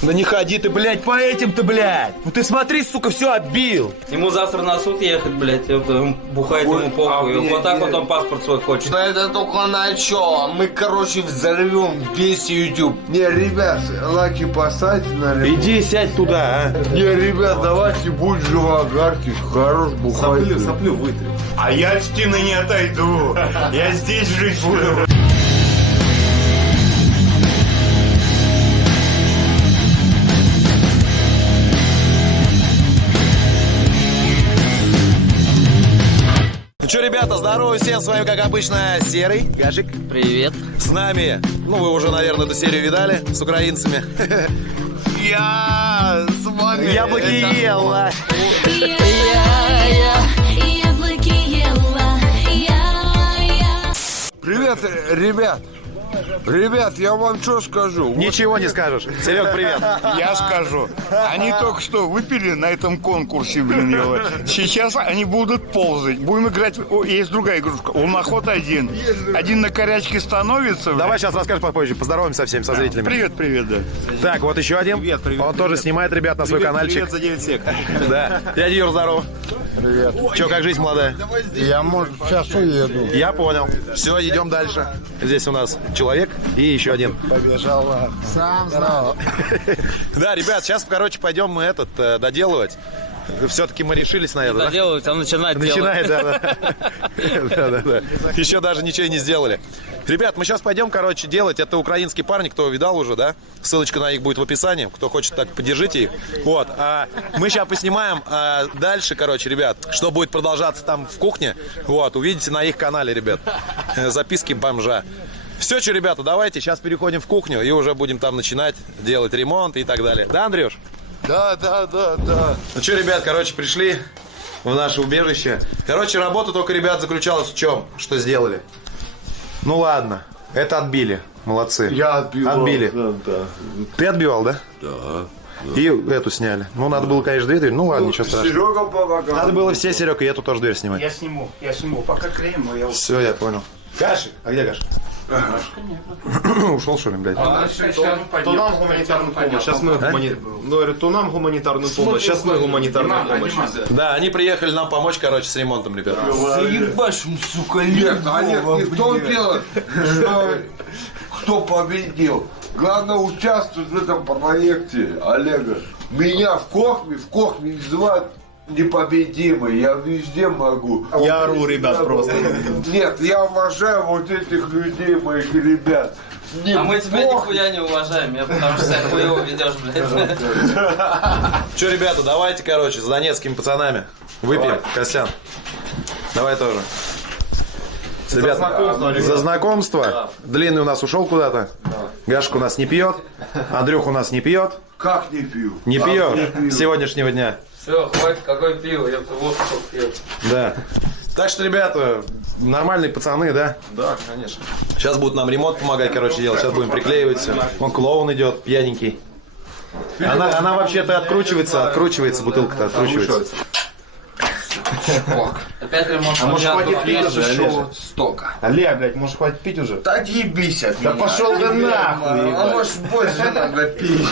Да не ходи ты, блядь, по этим-то, блядь. Ну ты смотри, сука, все отбил. Ему завтра на суд ехать, блядь, он бухает, ему похуй. Вот так вот он паспорт свой хочет. Да это только начало. Мы, короче, взорвем весь YouTube. Не, ребят, лайки поставьте на ремонт. Иди сядь туда, а. Не, ребят, давайте будь живогарки, хорош бухать. Соплю вытри. А я от стены не отойду. Я здесь жить буду. Ну что, ребята, здорово всем, с вами, как обычно, Серый, Гашик. Привет. С нами, ну вы уже, наверное, эту серию видали, с украинцами. Я с вами. Яблоки ела. Яблоки ела, Привет, ребят. Ребят, я вам что скажу? Ничего не скажешь. Серег, привет. Я скажу. Они только что выпили на этом конкурсе, блин, его. Сейчас они будут ползать. Будем играть. О, есть другая игрушка. Луноход один. Один на корячке становится. Давай сейчас расскажешь попозже, поздороваемся со всеми, со зрителями. Привет, привет, да. Так, вот еще один. Привет, привет, Он тоже снимает, ребят, на свой каналчик. Привет за 9 сек. Да. Дядя Юр, здорово. Привет. Че, как жизнь молодая? Я, может, сейчас уеду. Я понял. Все, идем дальше. Здесь у нас человек и еще один. Побежала. Сам знал. Да, ребят, сейчас, короче, пойдем мы доделывать. Все-таки мы решились на это, да? Делают, он начинает делать. Начинает, да. Еще даже ничего и не сделали. Ребят, мы сейчас пойдем, короче, делать. Это украинские парни, кто видал уже, да? Ссылочка на них будет в описании. Кто хочет, так поддержите их. Вот. Мы сейчас поснимаем дальше, короче, ребят, что будет продолжаться там в кухне. Вот, увидите на их канале, ребят. Записки бомжа. Все, что, ребята, давайте сейчас переходим в кухню и уже будем там начинать делать ремонт и так далее. Да, Андрюш? Да. Ну что, ребят, короче, пришли в наше убежище. Короче, работа только, ребят, заключалась в чем? Что сделали? Ну ладно, это отбили. Молодцы. Я отбивал. Отбили. Да. Ты отбивал, да? Да. И эту сняли. Ну, надо было, конечно, дверь. Ну ладно, ничего страшного. Серега помогал. Надо было все, Серега, и эту тоже дверь снимать. Я сниму. Пока клеим, я Все, я понял. Гаши? А где Гаши? Ушел, что ли, блядь? То нам гуманитарную помощь, сейчас мы то нам гуманитарную помощь, сейчас мы гуманитарную помощь. Да, они приехали нам помочь, короче, с ремонтом, ребят. Заебашь, сука, Нет, не в том дело, что кто победил. Главное участвовать в этом проекте, Олега. Меня в Кохме называют непобедимый, я везде могу. Я ору, ребят, просто. Нет, я уважаю вот этих людей, моих ребят. А мы тебя нихуя не уважаем, потому что себя хуево ведешь, блядь. Че, ребята, давайте, короче, с донецкими пацанами выпьем. Костян, давай тоже. Ребята, за знакомство. Да. Длинный у нас ушел куда-то. Да. Гашка у нас не пьет. Андрюх у нас не пьет. Как не пью? Не пьет с сегодняшнего дня. Все, хватит, какое пиво, я вот сколько пьет. Да. Так что, ребята, нормальные пацаны, да? Да, конечно. Сейчас будут нам ремонт помогать, короче, делать. Сейчас будем приклеивать все. Вон клоун идет, пьяненький. Она вообще-то откручивается, бутылка-то откручивается. Опять ремонт. А может хватит пить уже, Олежа? Стока. Олег, блядь, может хватит пить уже? Да ебись от Да меня. пошел ты нахуй, А может больше надо пить.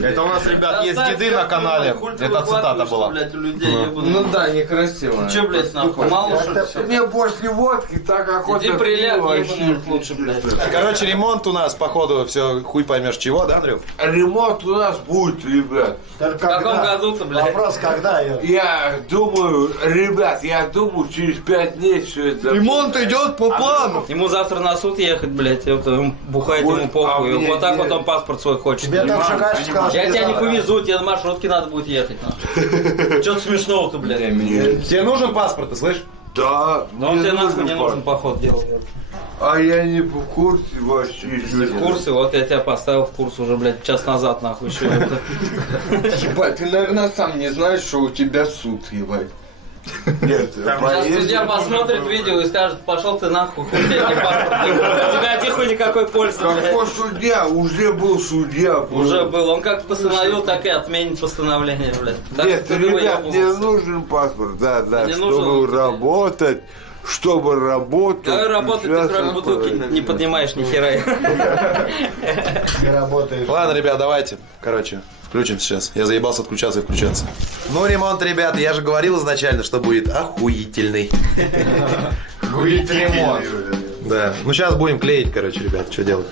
Это у нас, ребят, есть деды на канале. Это цитата была. Блядь, у людей Ну да, некрасиво. Че, блядь, нахуй, мало что ли? Мне после водки так охота. Иди приляг, пива, ебаный лучше, блядь. Короче, ремонт у нас, походу, все хуй поймешь чего, да, Андрюх? Ремонт у нас будет, ребят. В каком году-то, блядь? Вопрос, когда? Я думаю, ребят, через 5 дней все это... Ремонт идет по плану. Ему завтра на суд ехать, блядь, он бухает, ему похуй. Вот так вот он паспорт свой хочет. Тебе там Шагач сказал, Я тебя не повезу, тебе на маршрутке надо будет ехать. Че-то смешного-то, блядь. Тебе нужен паспорт, ты слышишь? Да. Но он тебе нахуй не нужен поход делать. А я не в курсе вообще. Если в курсе, вот я тебя поставил в курс уже, блядь, час назад, нахуй, еще это. Ебать, ты, наверное, сам не знаешь, что у тебя суд, ебать. Нет, Сейчас судья посмотрит видео и скажет, пошел ты нахуй, хуй тебе не паспорт. У тебя от них хоть никакой пользы, блядь. какой судья? Уже был судья. Уже был. Он как постановил, так и отменит постановление, блядь. Так Нет, что ты ребят, его мне ебанулся. нужен паспорт, да, Не чтобы нужен он тебе. работать, чтобы работать. Давай работай, ты кроме бутылки не поднимаешь ни хера. Ладно, ребят, давайте. Короче, включим сейчас. Я заебался отключаться и включаться. Ну, ремонт, ребят, я же говорил изначально, что будет охуительный. Охуительный ремонт. Да. Ну, сейчас будем клеить, короче, ребят, что делать.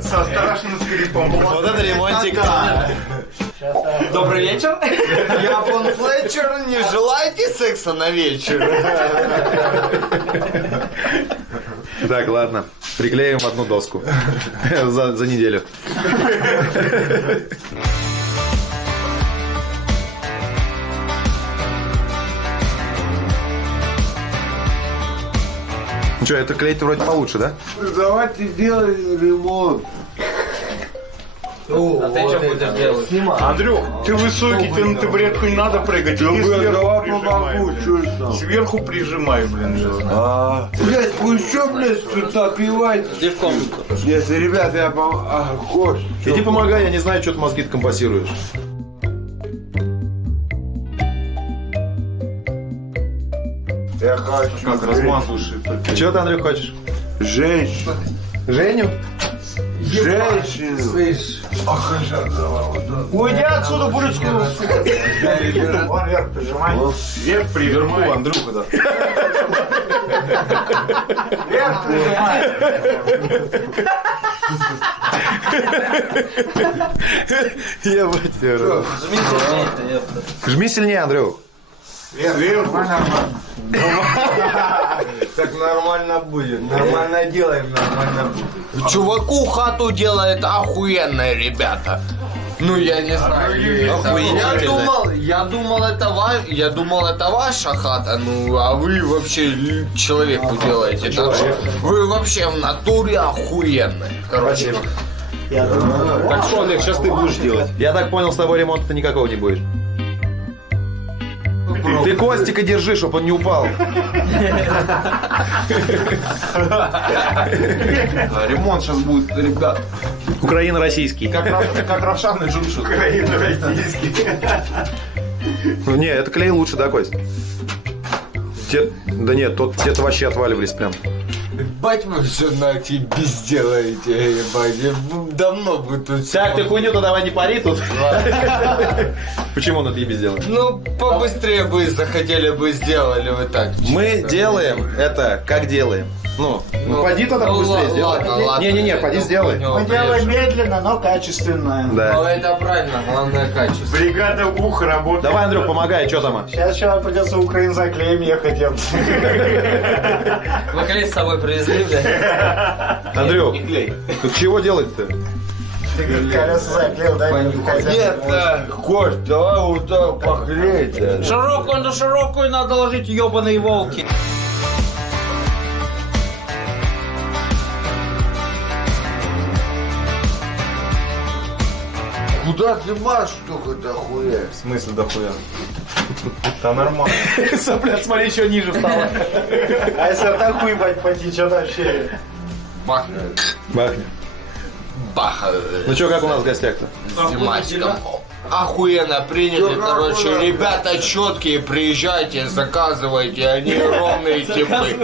Со страшным скрипом. Вот это ремонтик. Добрый вечер. Я Фон Флетчер, не желаете секса на вечер? Так, ладно. Приклеим одну доску. За неделю. Ну что, это клеить вроде получше, да? Давайте делаем ремонт. А ты что будешь делать? Андрюх, ты высокий, тебе на табуретку не надо прыгать. Иди сверху Давай прижимай, помогу, блин. что это там? Сверху прижимай, блин. Блять, вы еще, блядь, тут напиваете? Иди в комнату. Нет, ребята, я помогу. Кош, Иди помогай, я не знаю, что ты мозги компасируешь. я хочу. Как размазываешь. Чего ты, Андрюх, хочешь? Женщину. Женю? Женщину. Слышь, Уйди отсюда, булочку. Вон вверх прижимай. Вверх прижимай. Андрюха, да. Вверх прижимай. Ебать, жми сильнее, Андрюх. Сверху. так нормально будет. Нормально делаем, нормально будет. Чуваку хату делает охуенно, ребята. Ну, я не знаю. Я думал, это ваша хата, ну, а вы вообще человеку делаете. Так что вы вообще в натуре охуенные. Короче, Так что, Олег, сейчас ты будешь делать? Я так понял, с тобой ремонта никакого не будет. Ты Костика держи, чтобы он не упал. Ремонт сейчас будет, ребят. Украино-российский. Как Равшан и Джуншут. Ну, не, это клей лучше, да, Кость? Да нет, те-то вообще отваливались прям. ебать вы все на тебе сделаете, ебать. Давно бы тут... Так, ты хуйню-то давай не пари тут. Почему на тебе сделать? Ну, побыстрее бы захотели бы сделали вы так. Мы делаем это, как делаем. Ну поди тогда быстрее сделай. ладно. Не-не-не, поди сделай. Мы делаем медленно, но качественно. Ну, Да. это правильно, главное качество. Бригада уха работает. Давай, Андрюх, помогай, что там? Сейчас придется в Украину за клеем ехать. Вы клей с собой привезли, бля? Андрюх, тут чего делать-то? Колеса заклеил, дай мне Нет, Кость, давай вот так поклеить. Широкую на широкую надо ложить, ебаные волки. Куда ты машешь только-то хуя? В смысле дохуя? Да нормально. Сопля, смотри, еще ниже встала. А если так хуебать потечет вообще? Бахнет. Бахнет. Бахнет. Ну что, как у нас в гостях-то? С мальчиком. Охуенно приняли, короче, ребята четкие, приезжайте, заказывайте, они ровные теплые.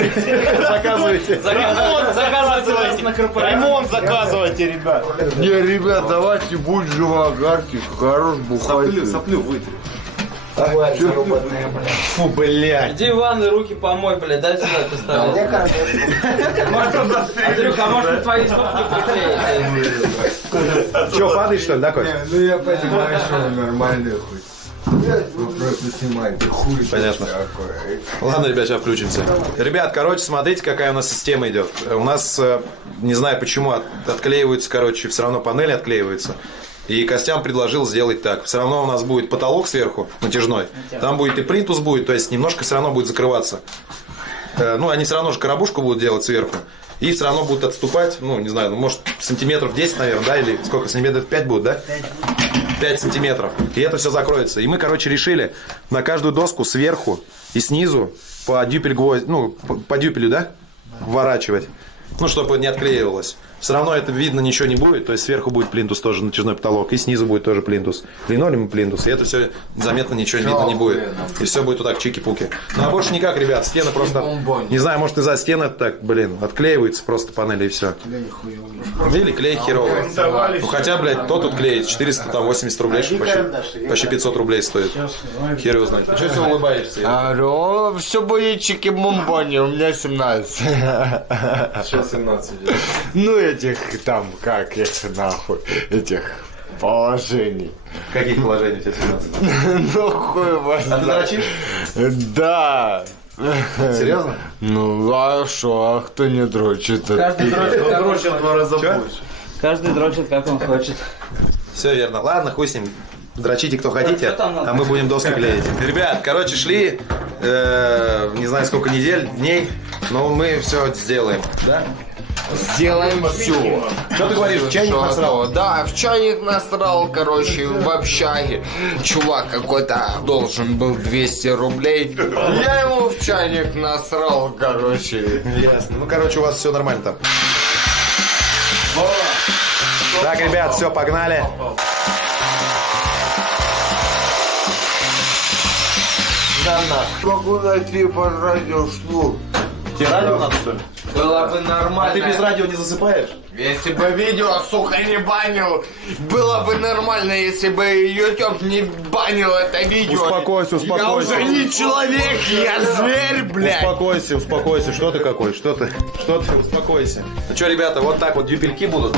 Заказывайте. Заказывайте на корпоратив. Ремонт заказывайте, ребят. Не, ребят, давайте будь живогарки, хорош бухать. Соплю вытри. Фу, блядь. Иди в ванной, руки помой, блядь, дай сюда пистолет. Андрюха, а может твои стопки приклеить? Че, падаешь, что ли, да, Кость? Ну я понимаю, что он нормальный хуй. Вы просто снимаете хуй. Понятно. Ладно, ребят, сейчас включимся. Ребят, короче, смотрите, какая у нас система идет. У нас, не знаю почему, отклеиваются, короче, все равно панели отклеиваются. И Костян предложил сделать так. Все равно у нас будет потолок сверху, натяжной. Там будет и плинтус будет, то есть немножко все равно будет закрываться. Ну, они все равно же коробушку будут делать сверху. И все равно будут отступать, ну, не знаю, ну, может, сантиметров 10, наверное, да? Или сколько, сантиметров 5 будет, да? 5 сантиметров. И это все закроется. И мы, короче, решили на каждую доску сверху и снизу по дюпель гвоздь, ну, по дюпелю, да? Вворачивать. Ну, чтобы не отклеивалось. все равно это видно ничего не будет. То есть сверху будет плинтус тоже, натяжной потолок, и снизу будет тоже плинтус. Линолеум и плинтус. И это все заметно ничего видно не будет. И все будет вот так чики-пуки. Ну а больше никак, ребят, стены просто, не знаю, может из-за стены так, блин, отклеиваются просто панели и все. Или клей херовый. Ну хотя, блядь, кто тут клеит? 480 рублей, что почти 500 рублей стоит. Хер его знает. Ты что все улыбаешься? Алло, все будет чики-бомбони, у меня 17. Сейчас 17 идет. Ну этих там, как их нахуй, этих положений. Каких положений у тебя 17? Ну хуй вас. А ты дрочишь? Да. Серьезно? Ну а шо, а кто не дрочит? Каждый дрочит, как он Дрочит в 2 раза больше. Каждый дрочит, как он хочет. Все верно. Ладно, хуй с ним. Дрочите, кто хотите, Что там надо? а мы будем доски клеить. Ребят, короче, шли, не знаю, сколько недель, дней, но мы все сделаем, да? Сделаем все. Что ты говоришь, в чайник насрал? Да, в чайник насрал, короче, в общаге. Чувак какой-то должен был 200 рублей. Я ему в чайник насрал, короче. Ясно. Ну, короче, у вас все нормально там. Так, ребят, все, погнали. Могу найти по радио шлюх. Тебе радио надо, что ли? Было бы А нормально. ты без радио не засыпаешь? Если бы видео, сука, не банил, было бы нормально, если бы YouTube не банил это видео. Успокойся, успокойся. Я уже не человек, я зверь, блядь. Успокойся, успокойся. Что ты какой? Что ты? Успокойся. Ну что, ребята, вот так вот дюпельки будут.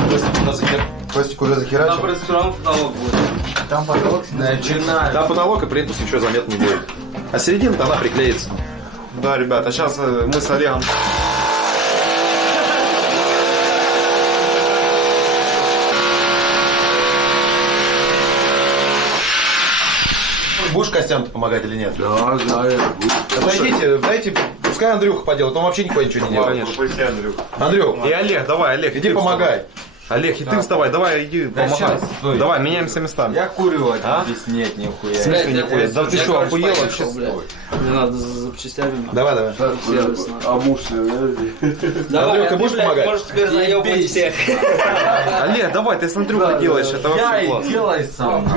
Костик уже Там захерачил. просто все равно потолок будет. Начинай. Там потолок и плинтус ничего заметно не будет. А середина-то она приклеится. Да, ребята, сейчас мы с Олегом... Будешь Костян помогать или нет? Да, я буду. Подойдите, дайте, пускай Андрюха поделает, он вообще никуда ничего не делает. Андрюх, И Олег, давай, Олег, иди помогай. Олег, и ты вставай, давай, иди, помогай. Давай, меняемся местами. Я курю здесь нет, нихуя. В смысле нихуя? Да ты что, охуел вообще? Не надо за запчастями. Давай. А муж, подожди. Давай, Андрюха, будешь помогать? Можешь теперь заебывать всех. Олег, давай, ты с Андрюхой делаешь, это вообще классно. Делай сам.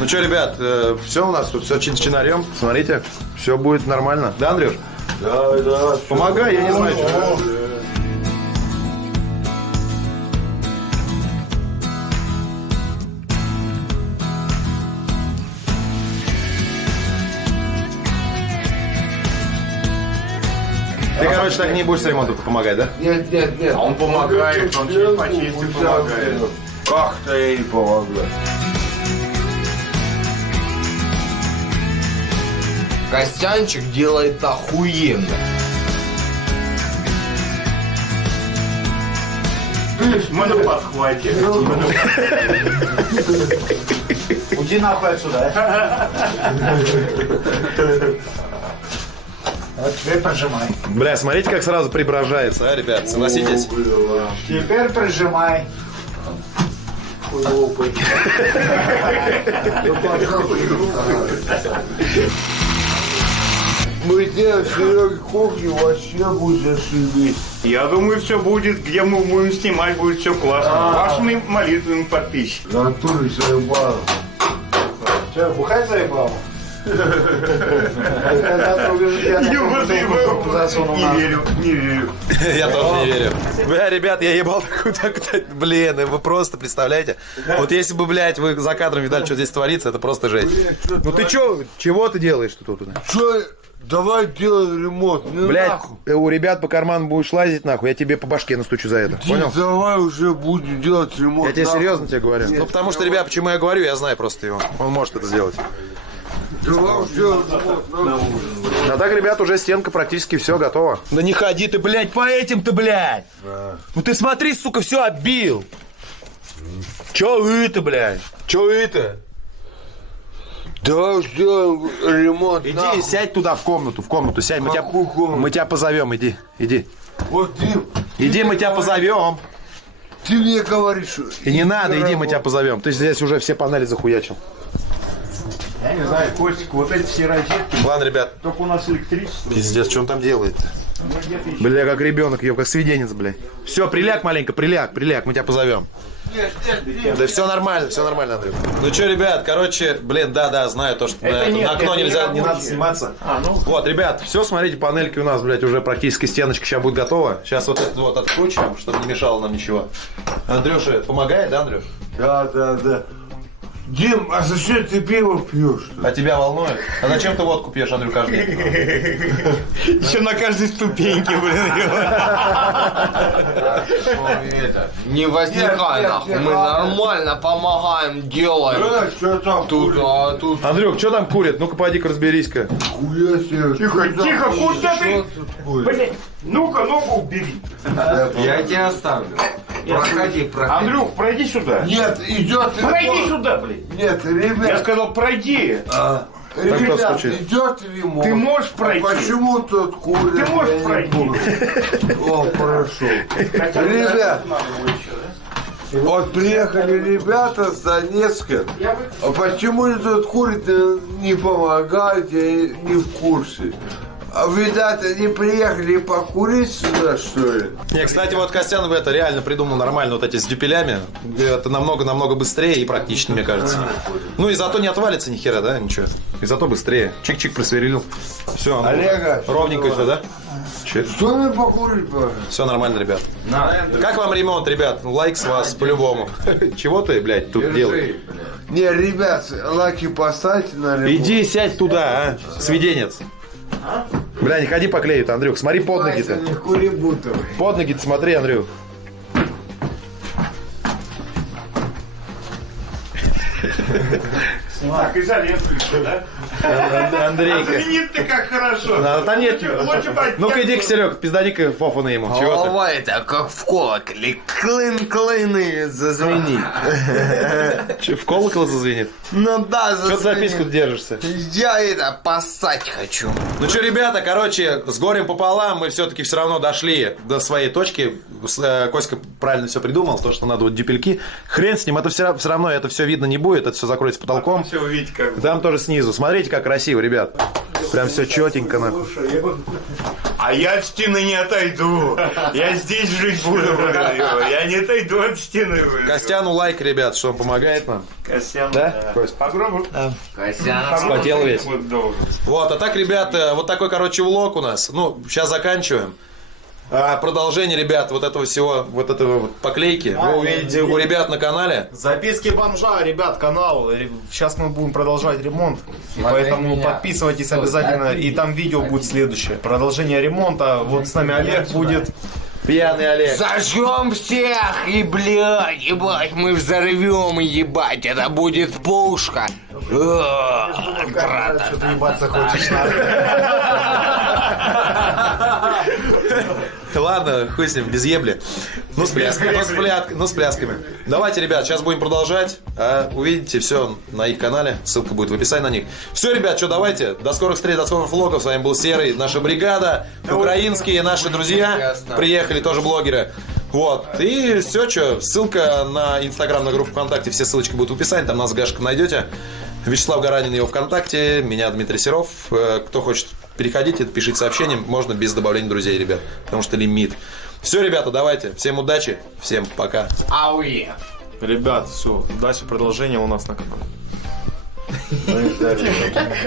Ну что, ребят, все у нас тут, все чин-чинарем. Смотрите, все будет нормально. Да, Андрюш? Да. Помогай, я не знаю, что. Ты, короче, так не будешь с ремонтом помогать, да? Нет. Он помогает, он чуть почистить помогает. Как-то я и помогаю. Костянчик делает охуенно. Мы на подхвате. Уйди нахуй отсюда. Вот теперь прожимай. Бля, смотрите, как сразу преображается, а, ребят, согласитесь? Теперь прожимай. Мы делаем Сереге кухню, вообще будет зашибись. Я думаю, все будет, где мы будем снимать, будет все классно. Вашими молитвами подписчики. В натуре заебало. Че, бухать заебал? Не верю, не верю. Я тоже не верю. Бля, ребят, я ебал такой, блин, вы просто представляете? Вот если бы, блядь, вы за кадром видали, что здесь творится, это просто жесть. Ну ты чё, чего ты делаешь тут? Че, давай делаем ремонт. Ну, Блядь, нахуй. у ребят по карману будешь лазить, нахуй, я тебе по башке настучу за это, понял? Давай уже будем делать ремонт. Я тебе нахуй. серьезно тебе говорю. Ну потому что, ребят, почему я говорю, я знаю просто его. Он может это сделать. Давай уже делать ремонт. нахуй. А так, ребят, уже стенка практически все готово. Да не ходи ты, блядь, по этим-то, блядь. Ну ты смотри, сука, все оббил. Че это, блядь? Че это? Давай сделаем ремонт. Иди нахуй. сядь туда в комнату сядь. Мы Какую комнату? тебя позовем, иди. Вот ты Иди, мы тебя позовем. Ты мне говоришь, что... И не надо, иди, мы тебя позовем. Ты здесь уже все панели захуячил. Я не знаю, Костик, вот эти все розетки, Ладно, ребят. только у нас электричество. Пиздец, что он там делает? Бля, как ребенок, как свиденец, бля. Все, приляг маленько, приляг, мы тебя позовем. Да все нормально, Андрей. Ну что, ребят, короче, блин, да, знаю то, что на окно нельзя, не надо сниматься. Вот, ребят, все, смотрите, панельки у нас, блядь, уже практически стеночка сейчас будет готова. Сейчас вот это вот откручиваем, чтобы не мешало нам ничего. Андрюша, помогает, да, Андрюш? Да. Дим, а зачем ты пиво пьешь? А тебя волнует? А зачем ты водку пьешь, Андрю, каждый день? Еще на каждой ступеньке, блин. Не возникай, нахуй. Мы нормально помогаем, делаем. Что там? Тут. Андрюк, что там курит? Ну-ка, пойди-ка разберись-ка. Тихо, куда ты? Блин, ну-ка, ногу убери. Я тебя оставлю. Проходи. Андрюх, пройди сюда. Нет, идет... Пройди сюда, блин. Нет, Я ребят, сказал, пройди. ребят, случится? идет ремонт. Ты можешь пройти? Почему тут курят? Ты можешь Я не пройти? буду. О, хорошо. Ребят, вот приехали ребята с Донецка. А почему они тут курят, не помогают, я не в курсе. А, видать, они приехали покурить сюда, что ли? Не, кстати, вот Костян это реально придумал нормально, вот эти с дюпелями. Это намного быстрее и практичнее, мне кажется. Ну и зато не отвалится ни хера, да, ничего. И зато быстрее. Чик-чик просверлил. Все, Олега, ровненько все, да? что мне покурить, пожалуйста? Все нормально, ребят. Как вам ремонт, ребят? Лайк с вас по-любому. Чего ты, блядь, тут делаешь? Не, ребят, лайки поставьте на ремонт. Иди сядь туда, а, свиденец. Бля, не ходи по клею-то, Андрюх. Смотри под ноги-то. Не кури бутовый. Под ноги-то смотри, Андрюх. Так, изолентуешься, да? Андрейка. Звенит-то как хорошо. Там нет. Лучше бы Ну-ка иди-ка, Серег, пиздади-ка фофаны ему. Чего ты? Голова это как в колоколе. Клын и зазвенит. Че, в колокол зазвенит? Ну да, Что ты записку держишься? Я это поссать хочу. Ну что, ребята, короче, с горем пополам мы все-таки все равно дошли до своей точки. Коська правильно все придумал, то, что надо вот дюпельки. Хрен с ним, это все равно это все видно не будет, это все закроется потолком. все увидеть как. Там тоже снизу. Смотрите, как красиво, ребят. Прям все четенько, нахуй. А я от стены не отойду. Я здесь жить буду, блин. Я не отойду от стены, блин. Костяну лайк, ребят, что он помогает нам. Костян, Да, Кость? Попробуй. Вспотел весь. Вот должен. Вот, а так, ребята, вот такой, короче, влог у нас. Ну, сейчас заканчиваем. А продолжение, ребят, вот этого всего, вот этого вот поклейки, вы увидите у ребят на канале. Записки бомжа, ребят, канал. Сейчас мы будем продолжать ремонт. Поэтому подписывайтесь обязательно. И там видео будет следующее. Продолжение ремонта. Вот с нами Олег будет. Пьяный Олег. Зажжем всех и, блядь, ебать, мы взорвем, ебать, это будет пушка. Что-то ебаться хочешь. Ладно, хуй с ним, без ебли. Ну, с плясками. Давайте, ребят, сейчас будем продолжать. Увидите все на их канале. Ссылка будет в описании на них. Все, ребят, что, давайте. До скорых встреч, до скорых влогов. С вами был Серый, наша бригада. Украинские наши друзья приехали, тоже блогеры. Вот. И все, что, ссылка на Инстаграм, на группу ВКонтакте. Все ссылочки будут в описании. Там нас Гашка найдете. Вячеслав Гаранин его ВКонтакте. Меня Дмитрий Серов. Кто хочет, переходите, пишите сообщения. Можно без добавления друзей, ребят. Потому что лимит. Все, ребята, давайте. Всем удачи. Всем пока. Ауе. Ребят, все, дальше продолжение у нас на канале.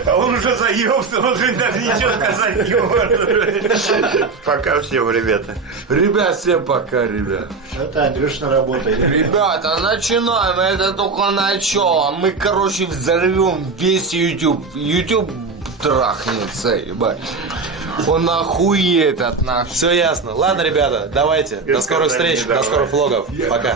А он уже заебся, он уже даже ничего сказать не может. Пока всем, ребята. Ребят, всем пока, ребят. Это Андрюшна работает. Ребята, начинаем, это только начало. Мы, короче, взорвем весь YouTube. YouTube трахнется, ебать. Он охуеет от нас. Все ясно. Ладно, ребята, давайте. До скорых встреч, до скорых влогов. Пока.